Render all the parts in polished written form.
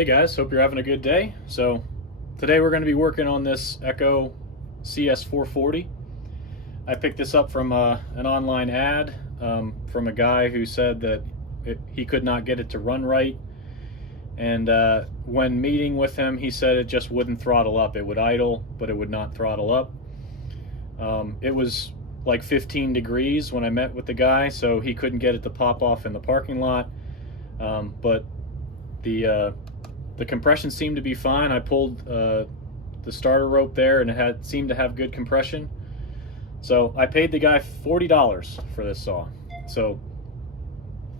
Hey guys, hope you're having a good day. So today we're going to be working on this Echo CS-440. I picked this up from an online ad from a guy who said that he could not get it to run right, and when meeting with him he said it just wouldn't throttle up. It would idle, but it would not throttle up. It was like 15 degrees when I met with the guy, so he couldn't get it to pop off in the parking lot, but the compression seemed to be fine. I pulled the starter rope there and it seemed to have good compression. So I paid the guy $40 for this saw. So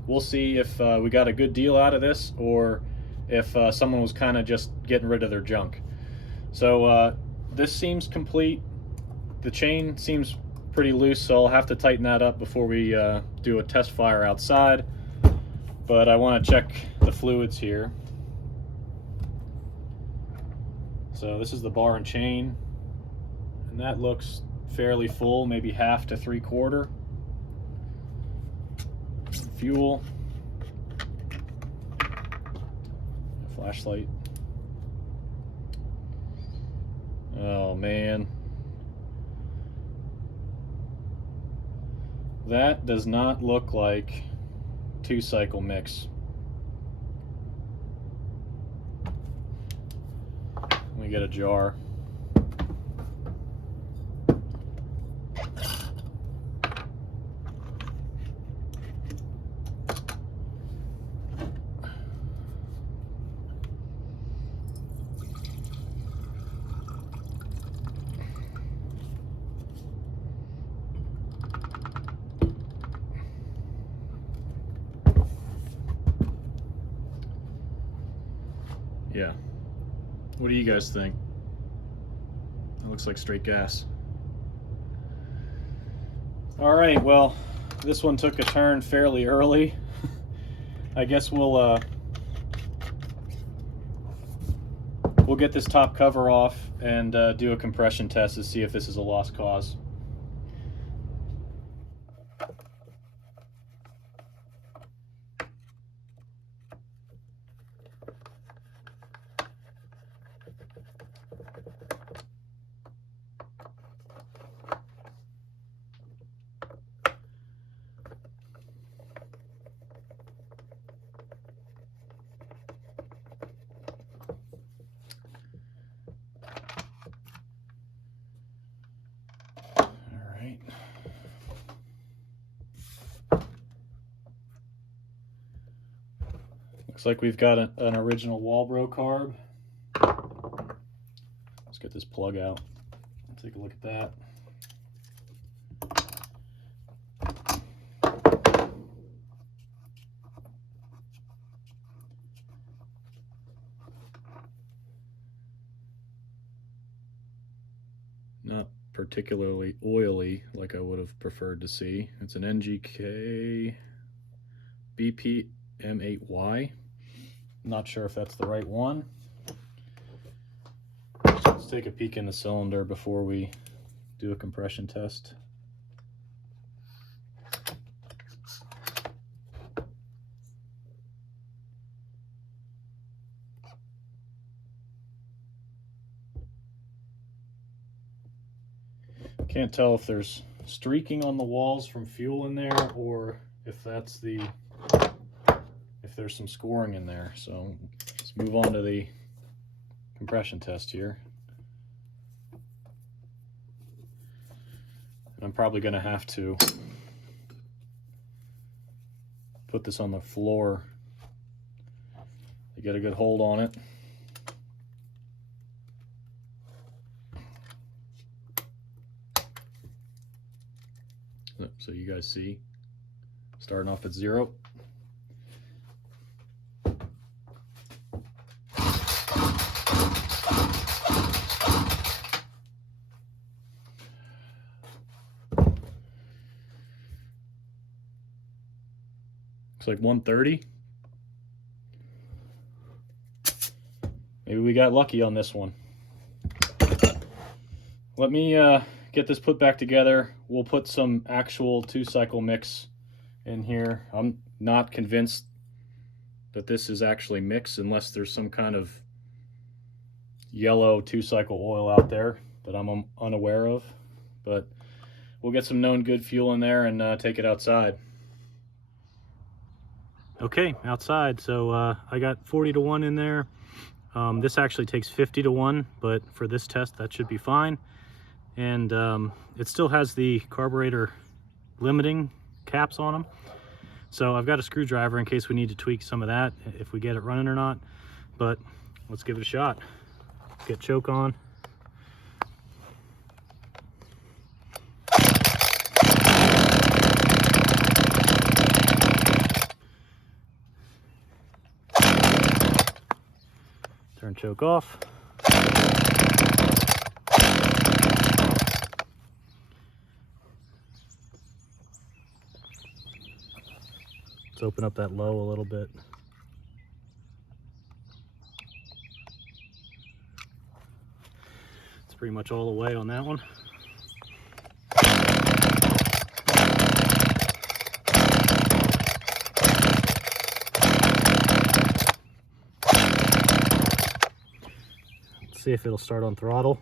we'll see if we got a good deal out of this, or if someone was kind of just getting rid of their junk. So this seems complete. The chain seems pretty loose, so I'll have to tighten that up before we do a test fire outside. But I want to check the fluids here. So this is the bar and chain, and that looks fairly full, maybe half to 3/4. Fuel, flashlight. Oh man, that does not look like 2-cycle mix. Let me get a jar. Yeah. What do you guys think? It looks like straight gas. All right, well, this one took a turn fairly early. I guess we'll get this top cover off and do a compression test to see if this is a lost cause. Looks like we've got an original Walbro carb. Let's get this plug out. Take a look at that. Not particularly oily like I would have preferred to see. It's an NGK BPM8Y. Not sure if that's the right one. Let's take a peek in the cylinder before we do a compression test. Can't tell if there's streaking on the walls from fuel in there, or if there's some scoring in there. So let's move on to the compression test here. I'm probably going to have to put this on the floor to get a good hold on it. So you guys see, starting off at 0. Looks like 130. Maybe we got lucky on this one. Let me get this put back together. We'll put some actual 2-cycle mix in here. I'm not convinced that this is actually mixed, unless there's some kind of yellow 2-cycle oil out there that I'm unaware of. But we'll get some known good fuel in there and take it outside. Okay, outside. So I got 40 to 1 in there. This actually takes 50 to 1, but for this test that should be fine. And it still has the carburetor limiting caps on them. So I've got a screwdriver in case we need to tweak some of that, if we get it running or not. But let's give it a shot. Get choke on. Turn choke off. Let's open up that low a little bit. It's pretty much all the way on that one. Let's see if it'll start on throttle.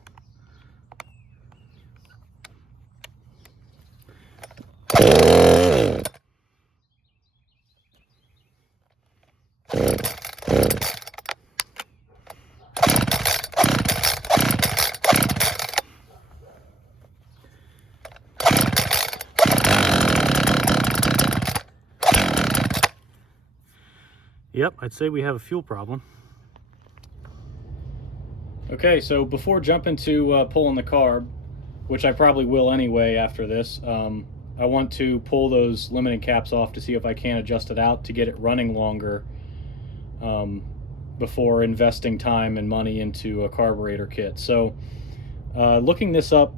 Yep, I'd say we have a fuel problem. Okay, so before jumping to pulling the carb, which I probably will anyway after this, I want to pull those limiting caps off to see if I can adjust it out to get it running longer before investing time and money into a carburetor kit. So looking this up,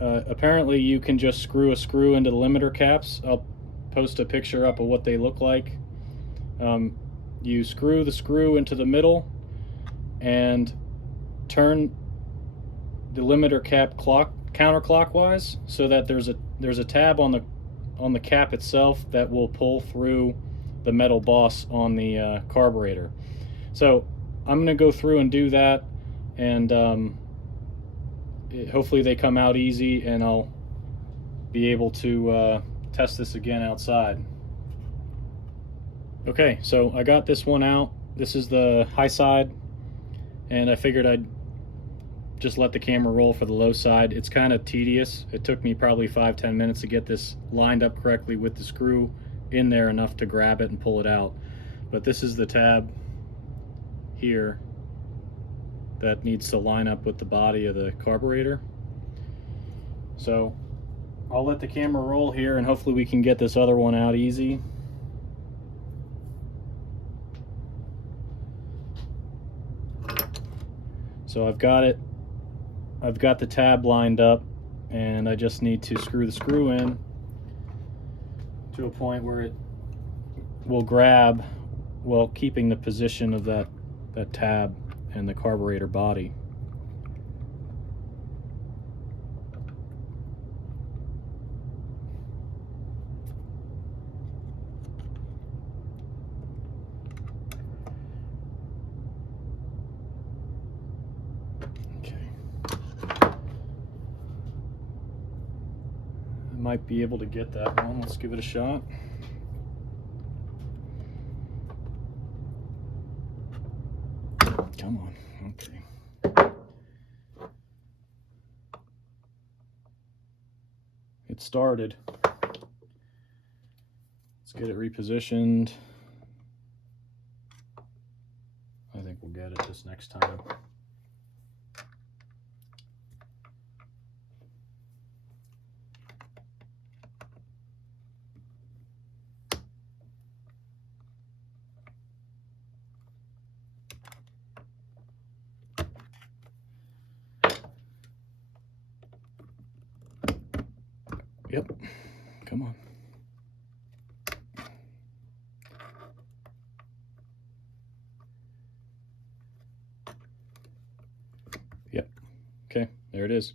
apparently you can just screw a screw into the limiter caps. I'll post a picture up of what they look like. You screw the screw into the middle and turn the limiter cap counterclockwise, so that there's a tab on the cap itself that will pull through the metal boss on the carburetor. So I'm going to go through and do that, and hopefully they come out easy, and I'll be able to test this again outside. Okay, so I got this one out. This is the high side, and I figured I'd just let the camera roll for the low side. It's kind of tedious. It took me probably 5-10 minutes to get this lined up correctly with the screw in there enough to grab it and pull it out. But this is the tab here that needs to line up with the body of the carburetor. So I'll let the camera roll here, and hopefully we can get this other one out easy. So I've got the tab lined up, and I just need to screw the screw in to a point where it will grab while keeping the position of that tab and the carburetor body. Might be able to get that one. Let's give it a shot. Come on. Okay. It started. Let's get it repositioned. I think we'll get it this next time. Yep, come on. Yep, okay, there it is.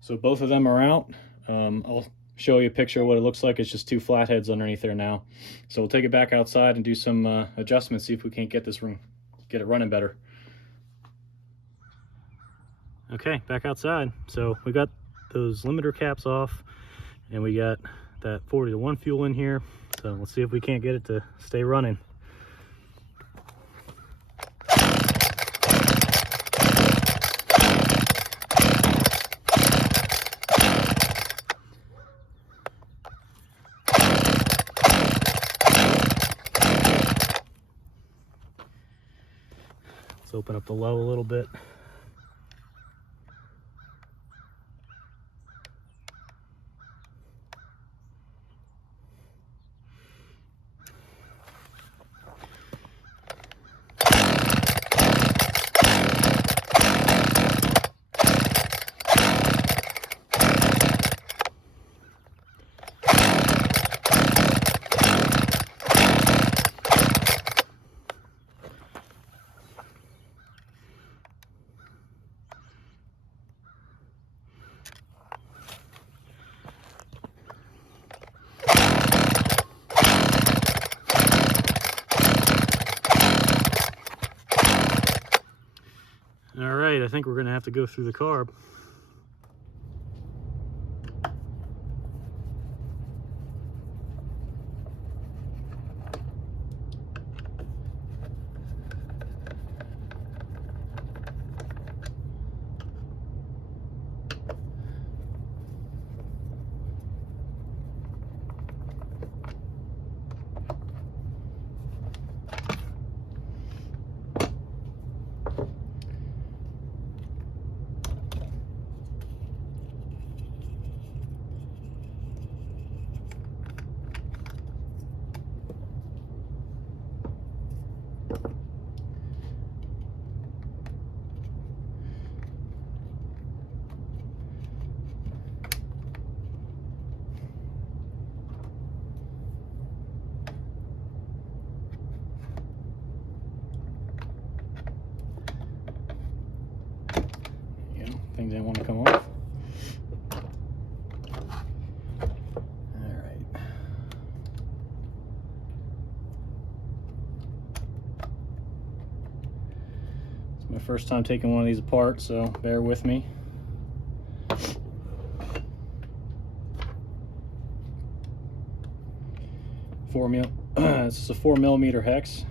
So both of them are out. I'll show you a picture of what it looks like. It's just two flatheads underneath there now. So we'll take it back outside and do some adjustments, see if we can't get it running better. Okay, back outside. So we got those limiter caps off, and we got that 40-to-1 fuel in here. So let's see if we can't get it to stay running. Let's open up the low a little bit. All right, I think we're gonna have to go through the carb. Things didn't want to come off. All right. It's my first time taking one of these apart, so bear with me. This is a 4mm hex.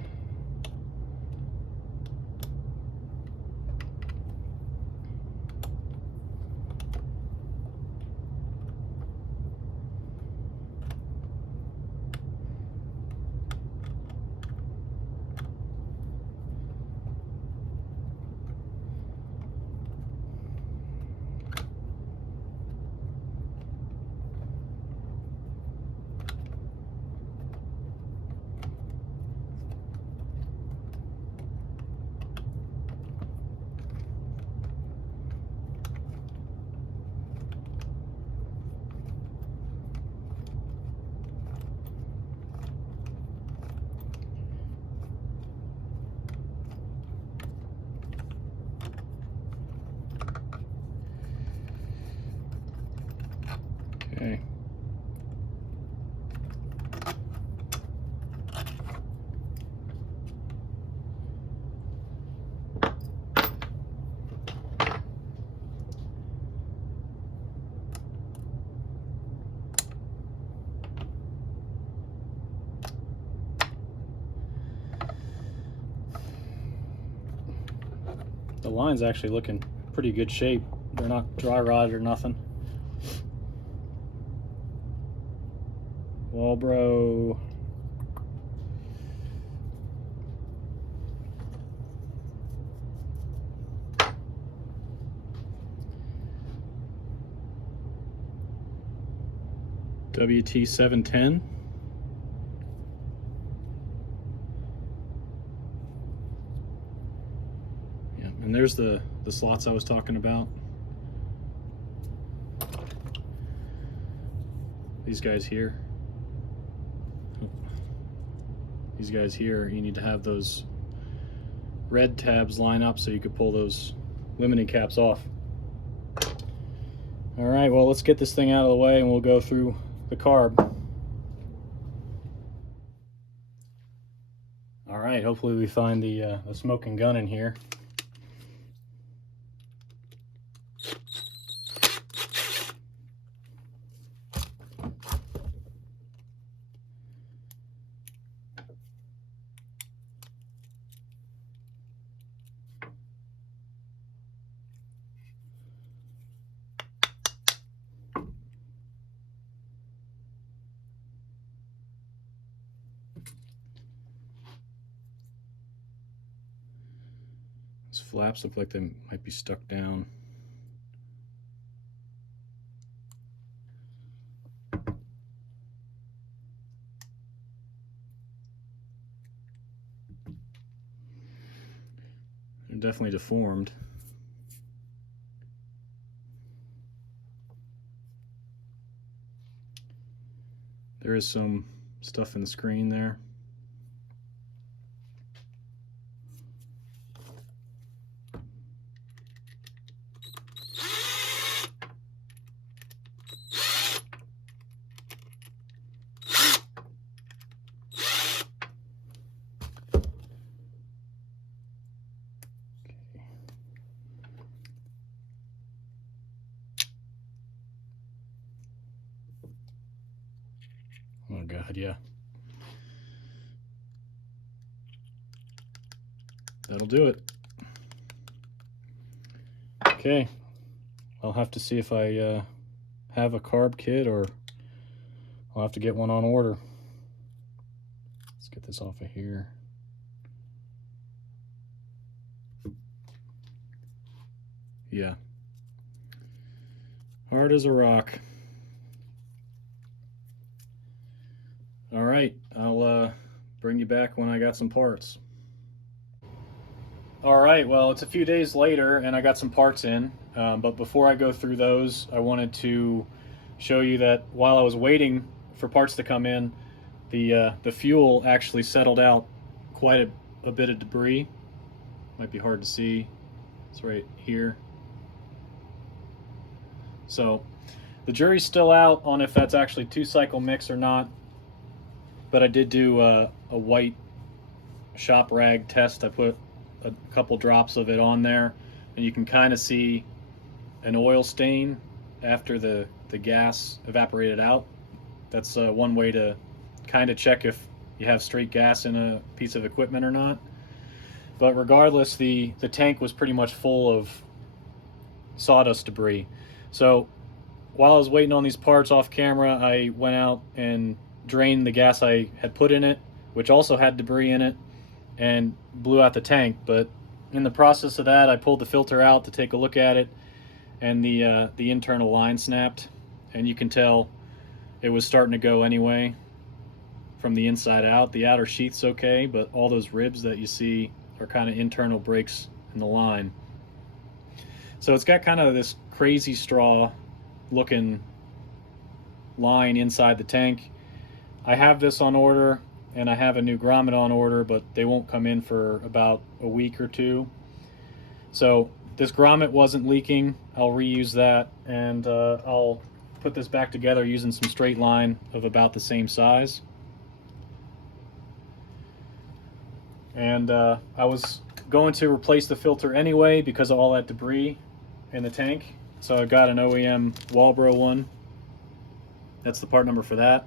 Okay. The line's actually looking pretty good shape. They're not dry rotted or nothing. Walbro WT-710. Yeah, and there's the slots I was talking about. These guys here. These guys here, you need to have those red tabs line up so you could pull those limiting caps off. All right, well, let's get this thing out of the way and we'll go through the carb. All right, hopefully we find the smoking gun in here. These flaps look like they might be stuck down. They're definitely deformed. There is some stuff in the screen there. Oh God, yeah. That'll do it. Okay, I'll have to see if I have a carb kit, or I'll have to get one on order. Let's get this off of here. Yeah. Hard as a rock. All right, I'll bring you back when I got some parts. All right, well, it's a few days later and I got some parts in, but before I go through those, I wanted to show you that while I was waiting for parts to come in, the fuel actually settled out quite a bit of debris. Might be hard to see. It's right here. So the jury's still out on if that's actually 2-cycle mix or not, but I did do a white shop rag test. I put a couple drops of it on there, and you can kind of see an oil stain after the gas evaporated out. That's one way to kind of check if you have straight gas in a piece of equipment or not. But regardless, the tank was pretty much full of sawdust debris. So while I was waiting on these parts off camera, I went out and drained the gas I had put in it, which also had debris in it, and blew out the tank. But in the process of that, I pulled the filter out to take a look at it, and the internal line snapped, and you can tell it was starting to go anyway from the inside out. The outer sheath's okay, but all those ribs that you see are kind of internal breaks in the line. So it's got kind of this crazy straw looking line inside the tank. I have this on order, and I have a new grommet on order, but they won't come in for about a week or two. So this grommet wasn't leaking. I'll reuse that, and I'll put this back together using some straight line of about the same size. And I was going to replace the filter anyway because of all that debris in the tank. So I got an OEM Walbro one. That's the part number for that.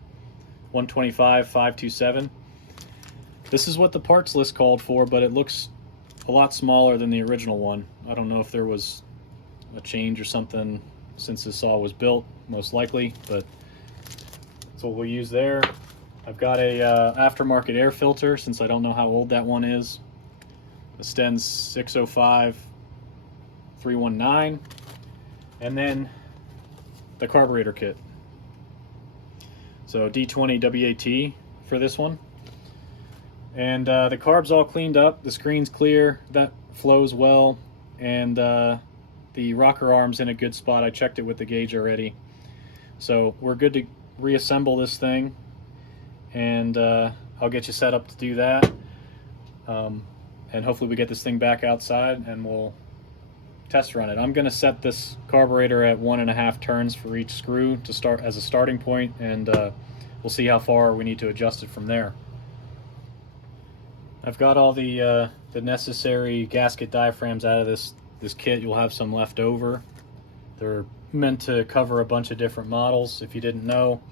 125527. This is what the parts list called for, but it looks a lot smaller than the original one. I don't know if there was a change or something since this saw was built, most likely, but that's what we'll use there. I've got a aftermarket air filter, since I don't know how old that one is. The Stens 605 319, and then the carburetor kit. So D20 WAT for this one. And the carb's all cleaned up, the screen's clear, that flows well, and the rocker arm's in a good spot. I checked it with the gauge already. So we're good to reassemble this thing, and I'll get you set up to do that. And hopefully we get this thing back outside and we'll test run it. I'm going to set this carburetor at 1.5 turns for each screw to start as a starting point, and we'll see how far we need to adjust it from there. I've got all the necessary gasket diaphragms out of this kit. You'll have some left over. They're meant to cover a bunch of different models, if you didn't know.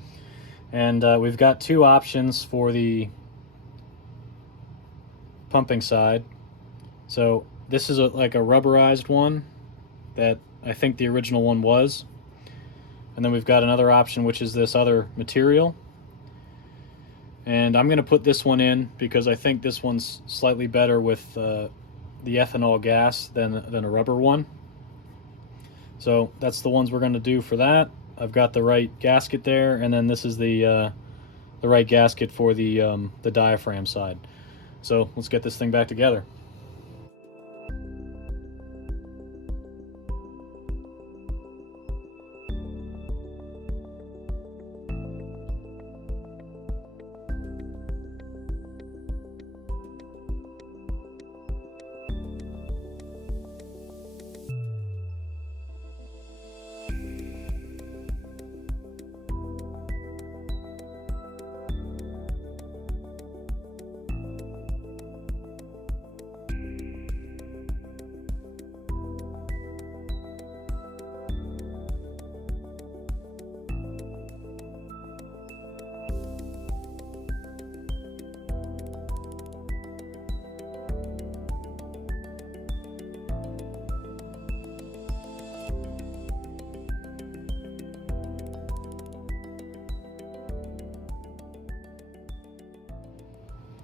And we've got two options for the pumping side. So this is like a rubberized one that I think the original one was. And then we've got another option, which is this other material. And I'm going to put this one in because I think this one's slightly better with the ethanol gas than a rubber one. So that's the ones we're going to do for that. I've got the right gasket there, and then this is the right gasket for the diaphragm side. So let's get this thing back together.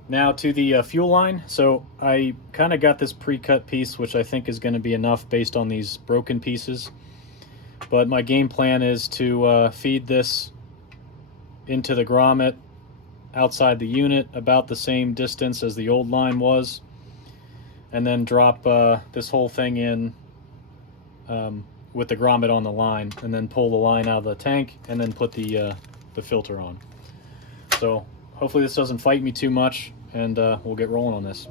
Now to the fuel line. So I kind of got this pre-cut piece, which I think is going to be enough based on these broken pieces. But my game plan is to feed this into the grommet outside the unit about the same distance as the old line was, and then drop this whole thing in with the grommet on the line, and then pull the line out of the tank, and then put the filter on. So hopefully this doesn't fight me too much, and we'll get rolling on this.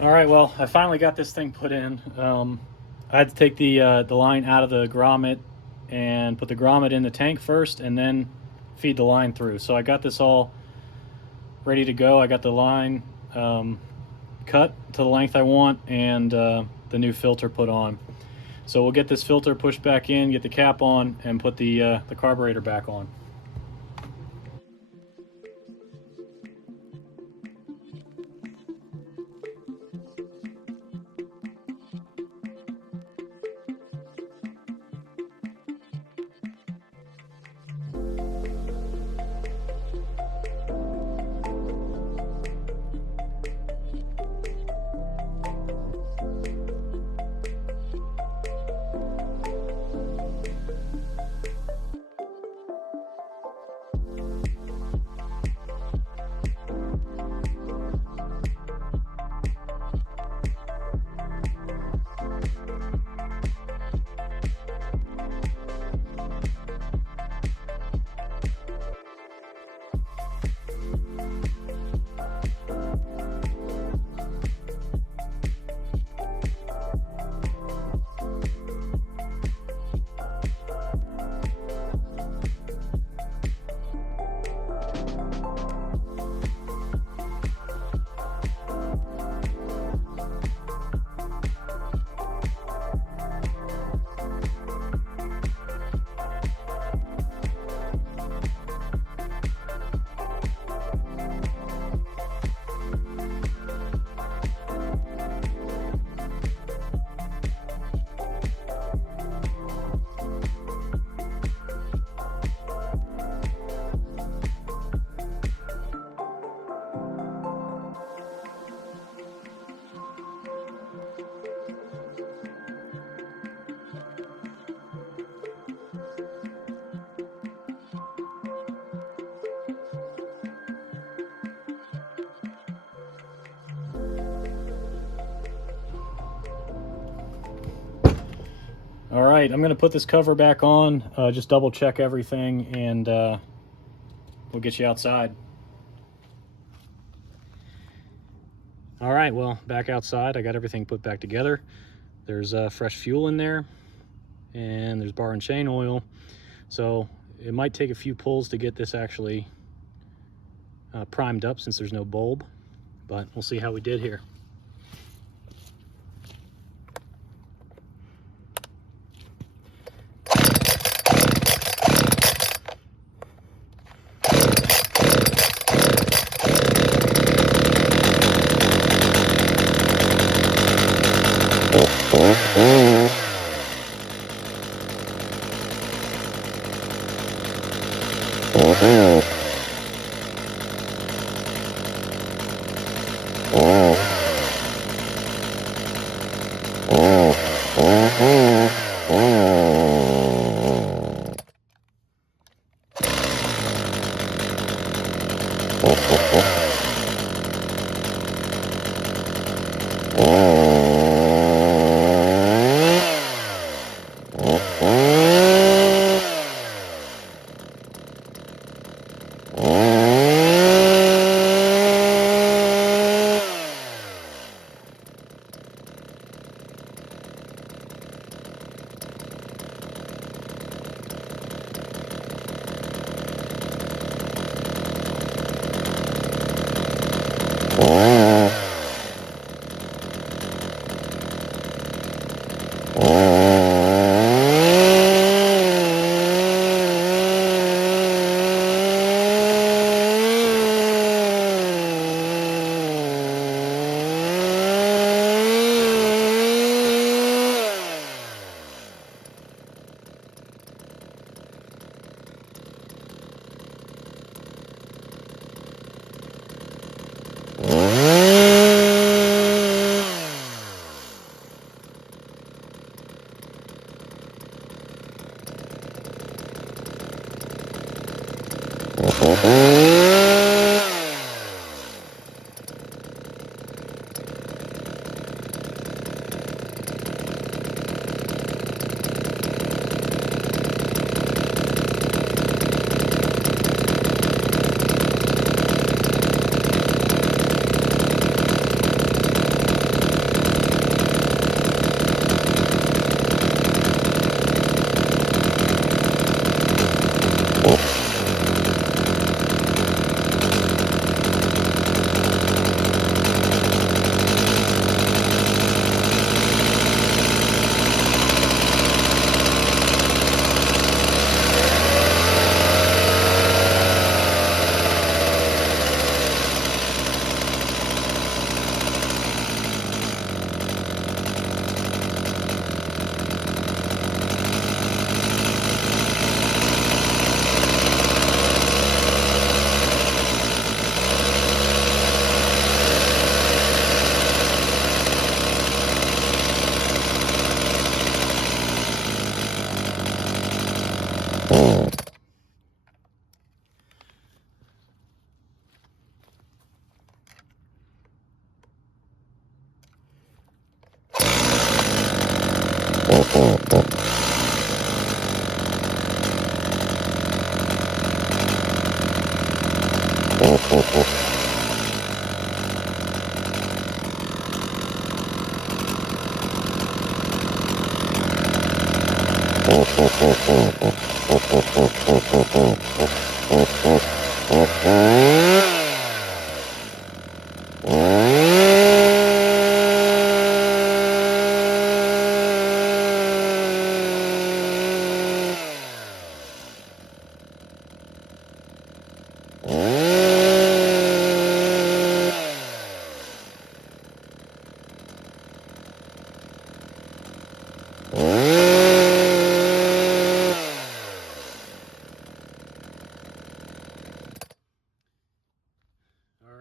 All right, well, I finally got this thing put in. I had to take the line out of the grommet and put the grommet in the tank first, and then feed the line through. So I got this all ready to go. I got the line cut to the length I want, and the new filter put on. So we'll get this filter pushed back in, get the cap on, and put the carburetor back on. All right, I'm going to put this cover back on, just double check everything, and we'll get you outside. All right, well, back outside, I got everything put back together. There's fresh fuel in there, and there's bar and chain oil. So it might take a few pulls to get this actually primed up since there's no bulb, but we'll see how we did here.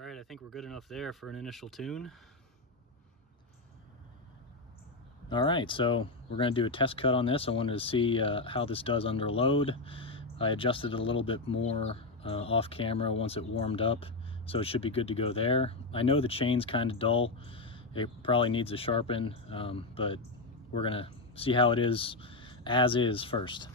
I think we're good enough there for an initial tune. All right, so we're going to do a test cut on this. I wanted to see how this does under load. I adjusted it a little bit more off camera once it warmed up, so it should be good to go there. I know the chain's kind of dull. It probably needs a sharpen, but we're going to see how it is as is first.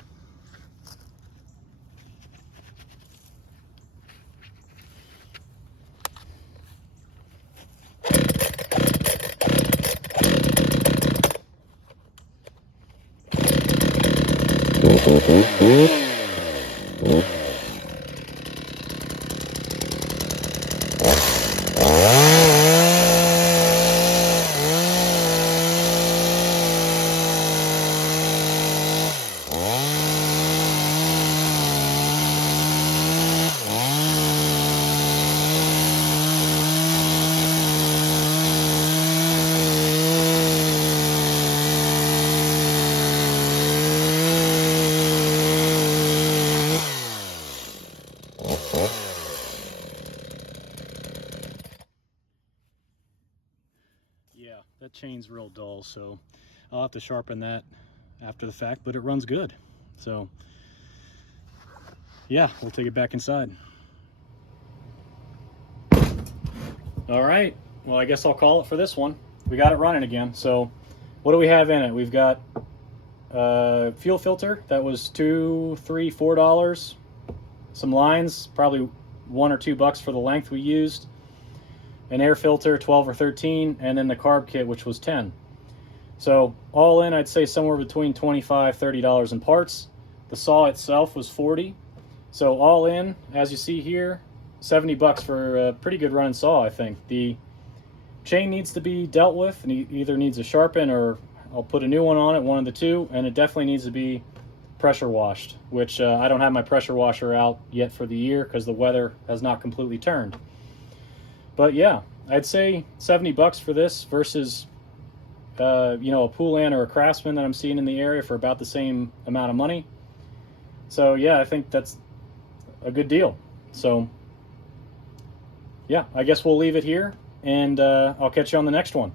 Yeah, that chain's real dull, so I'll have to sharpen that after the fact, but it runs good. So yeah, we'll take it back inside. All right, well, I guess I'll call it for this one. We got it running again. So what do we have in it? We've got a fuel filter that was $2, $3, $4. Some lines, probably $1 or $2 for the length we used. An air filter, 12 or 13, and then the carb kit, which was 10. So all in, I'd say somewhere between $25, $30 in parts. The saw itself was 40. So all in, as you see here, 70 bucks for a pretty good running saw, I think. The chain needs to be dealt with, and either needs a sharpen or I'll put a new one on it, one of the two, and it definitely needs to be pressure washed, which I don't have my pressure washer out yet for the year because the weather has not completely turned. But yeah, I'd say 70 bucks for this versus you know, a Poulan or a Craftsman that I'm seeing in the area for about the same amount of money. So yeah, I think that's a good deal. So yeah, I guess we'll leave it here, and I'll catch you on the next one.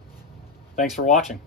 Thanks for watching.